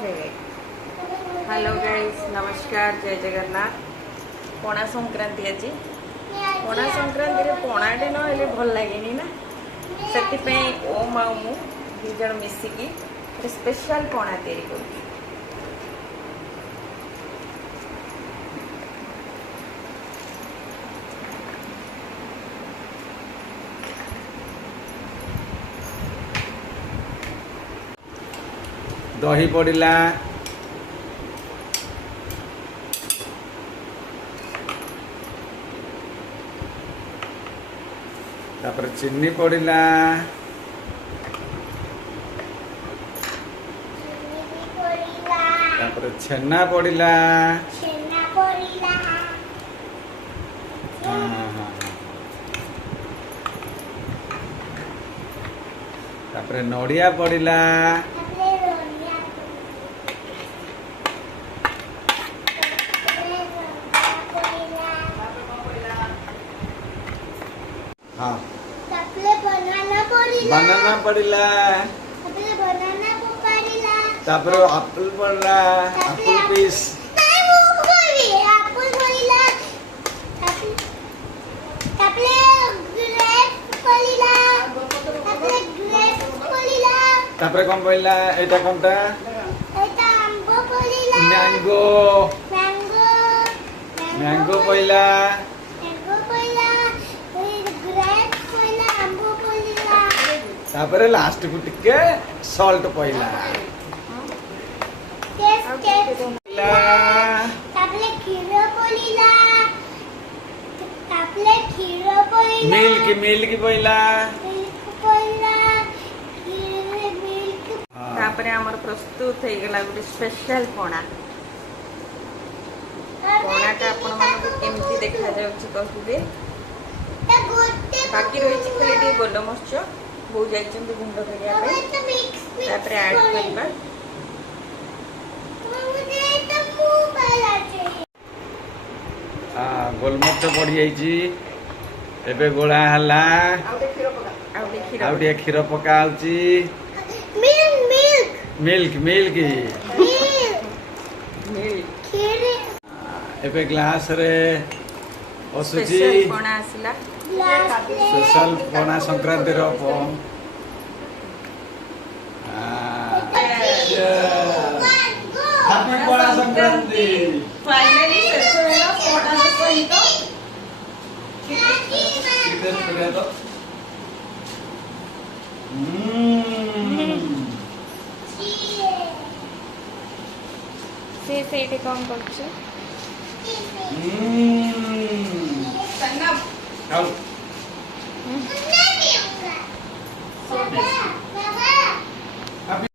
Hello guys, नमस्कार, जय जगन्नाथ। पणा संक्रांति आज पणा संक्रांति पणाटे ना भल लगे ना से ओम आउ मु दी जन मिसिकी स्पेशल पणा तैयारी कर दही पड़िला तापर चीनी पड़िला तापर छेना पड़िला तापर नड़िया पड़िला हाँ बनाना पड़िला तापर एप्पल पड़ला एप्पल पीस तापर कौन पड़ला एटा कोनटा मैंगो मैंगो पड़ला तापर लास्ट को टिके सॉल्ट पड़ला मिल्क मिल्क पड़ला हमर प्रस्तुत हो गला गोटे स्पेशल पणा पणाटा आपण मानक केमती देखा जाउछि कहबे बाकी रही खाली गोलमरीच बो जाइछन गुंड करिया तापर ऐड करबा गोलमरीच पड़ जाइछि एबे गोला हला आउटे खीर पका आउछि मिल्क मिल्क एबे ग्लास रे ओसुची पणा आसिला स्पेशल पणा संक्रांति रो हैप्पी पणा संक्रांति फाइनली शेष होला पणा सहित से कौन कर